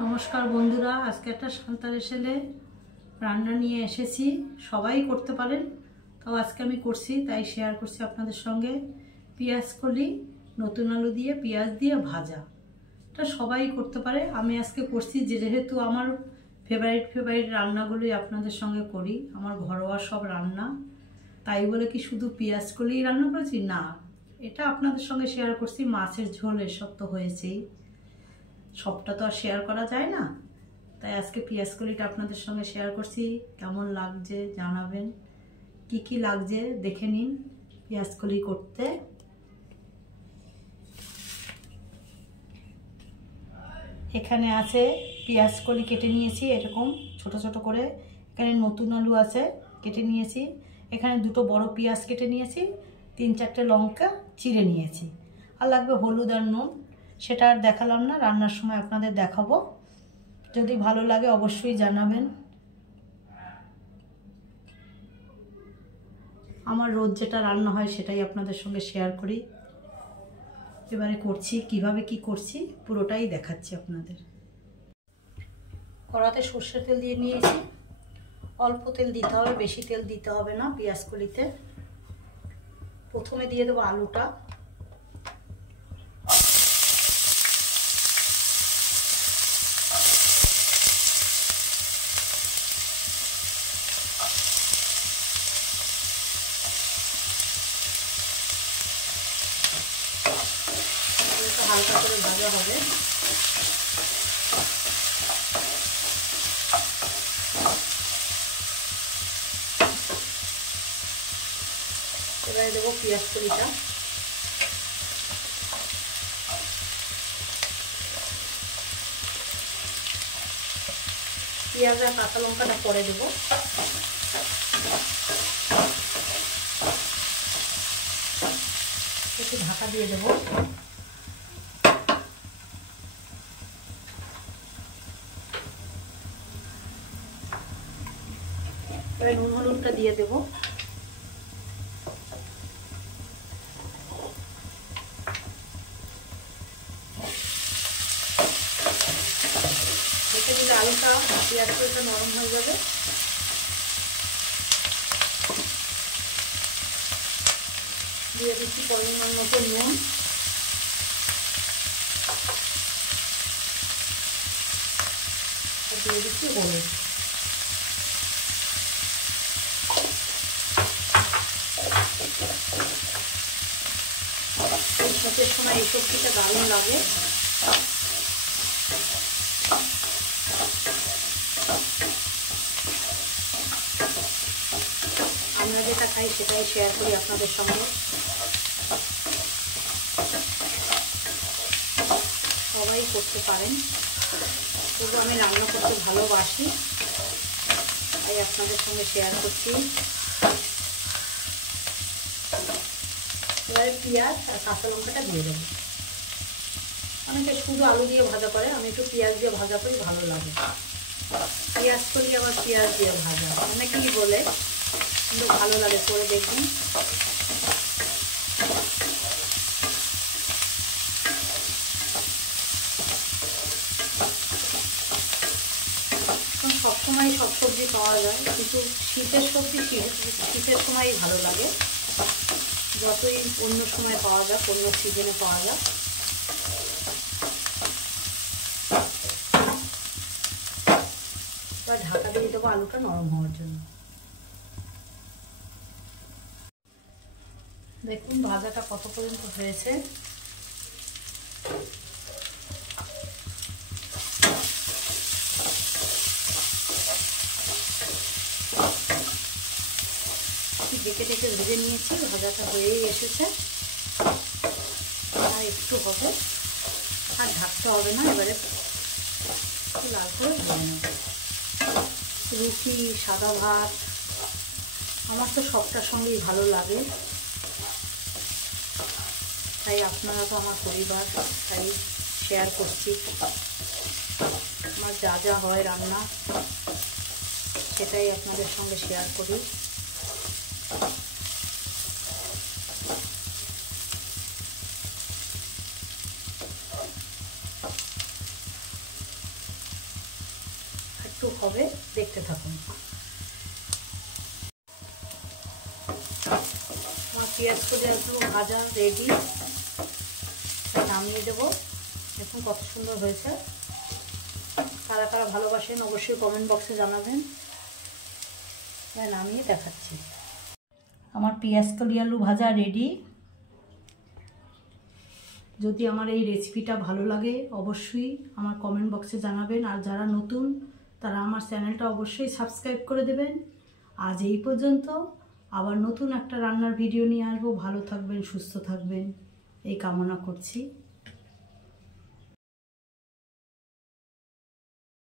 নমস্কার বন্ধুরা, আজকে একটা সান্তার এসেলে রান্না নিয়ে এসেছি। সবাই করতে পারেন, তাও আজকে আমি করছি, তাই শেয়ার করছি আপনাদের সঙ্গে। পেঁয়াজ কলি, নতুন আলু দিয়ে পেঁয়াজ দিয়ে ভাজা, এটা সবাই করতে পারে। আমি আজকে করছি, যেহেতু আমার ফেভারিট রান্নাগুলোই আপনাদের সঙ্গে করি, আমার ঘরোয়া সব রান্না। তাই বলে কি শুধু পেঁয়াজ কলিই রান্না করেছি না, এটা আপনাদের সঙ্গে শেয়ার করছি। মাছের ঝোল এসব তো হয়েছেই, সবটা তো আর শেয়ার করা যায় না, তাই আজকে পেঁয়াজ কলিটা আপনাদের সঙ্গে শেয়ার করছি। কেমন লাগছে জানাবেন, কি কি লাগছে দেখে নিন পেঁয়াজ কলি করতে। এখানে আছে পেঁয়াজ কলি কেটে নিয়েছি এরকম ছোট ছোট করে। এখানে নতুন আলু আছে কেটে নিয়েছি। এখানে দুটো বড় পেঁয়াজ কেটে নিয়েছি, 3-4টে লঙ্কা চিড়ে নিয়েছি। আর লাগবে হলুদ আর নুন, সেটা আর দেখালাম না, রান্নার সময় আপনাদের দেখাবো। যদি ভালো লাগে অবশ্যই জানাবেন। আমার রোজ যেটা রান্না হয় সেটাই আপনাদের সঙ্গে শেয়ার করি। এবারে করছি, কিভাবে কি করছি পুরোটাই দেখাচ্ছি আপনাদের। কড়াতে সর্ষের তেল দিয়ে নিয়েছি। অল্প তেল দিতে হবে, বেশি তেল দিতে হবে না পেঁয়াজ কলিতে। প্রথমে দিয়ে দেবো আলুটা। হালকা করে ভাজা হবে। এবারে দেবো পেঁয়াজ কলিটা। পেঁয়াজ আর কাঁচা লঙ্কাটা পরে দেবো। একটু ঢাকা দিয়ে দেবো। এবার নুন হলুদটা দিয়ে দেবো। রেখে দিলে আলুটা পেঁয়াজটা নরম হয়ে যাবে। দিয়ে দিচ্ছি পরিমাণ মতো নুন। দিয়ে দিচ্ছি হলুদ। ভাতের সময় এই সবজিটা দারুণ লাগে। আমরা যেটা খাই সেটাই শেয়ার করি আপনাদের সঙ্গে। সবাই করতে পারেন, তবু আমি রান্না করতে ভালোবাসি, তাই আপনাদের সঙ্গে শেয়ার করছি। এবারে পেঁয়াজ আর কাঁচা লঙ্কাটা দিয়ে দেবো। অনেকে শুধু আলু দিয়ে ভাজা করে, আমি একটু পেঁয়াজ দিয়ে ভাজা করি, ভালো লাগে। পেঁয়াজ করি আবার পেঁয়াজ দিয়ে ভাজা, অনেকেই বলে, কিন্তু ভালো লাগে, করে দেখুন। সবসময় সব সবজি পাওয়া যায়, কিন্তু শীতের সবজি শীতের সময়ই ভালো লাগে। যতই অন্য সময় পাওয়া যাক, অন্য সিজনে পাওয়া যাক। এবার ঢাকা দিয়ে দেবো আলুটা নরম হওয়ার জন্য। দেখুন ভাজাটা কত পর্যন্ত হয়েছে। ঢেকে ঢেকে ভেজে নিয়েছি, ভাজাটা হয়েই এসেছে। আর একটু হবে, আর ঢাকতে হবে না। এবারে লাল করে ভেজে নেব। রুটি, সাদা ভাত, আমার তো সবটার সঙ্গেই ভালো লাগে। তাই আপনারা তো আমার পরিবার, তাই শেয়ার করছি। আমার যা যা হয় রান্না সেটাই আপনাদের সঙ্গে শেয়ার করি। একটু হবে, দেখতে থাকুন। আমার পেঁয়াজ কলি আলু ভাজা রেডি, নামিয়ে দেবো। দেখুন কত সুন্দর হয়েছে। কারা কারা ভালোবাসেন অবশ্যই কমেন্ট বক্সে জানাবেন। নামিয়ে দেখাচ্ছি। আমার পেঁয়াজ কলি আলু ভাজা রেডি। যদি আমার এই রেসিপিটা ভালো লাগে অবশ্যই আমার কমেন্ট বক্সে জানাবেন। আর যারা নতুন তারা আমার চ্যানেলটা অবশ্যই সাবস্ক্রাইব করে দেবেন। আজ এই পর্যন্ত, আবার নতুন একটা রান্নার ভিডিও নিয়ে আসবো। ভালো থাকবেন, সুস্থ থাকবেন এই কামনা করছি।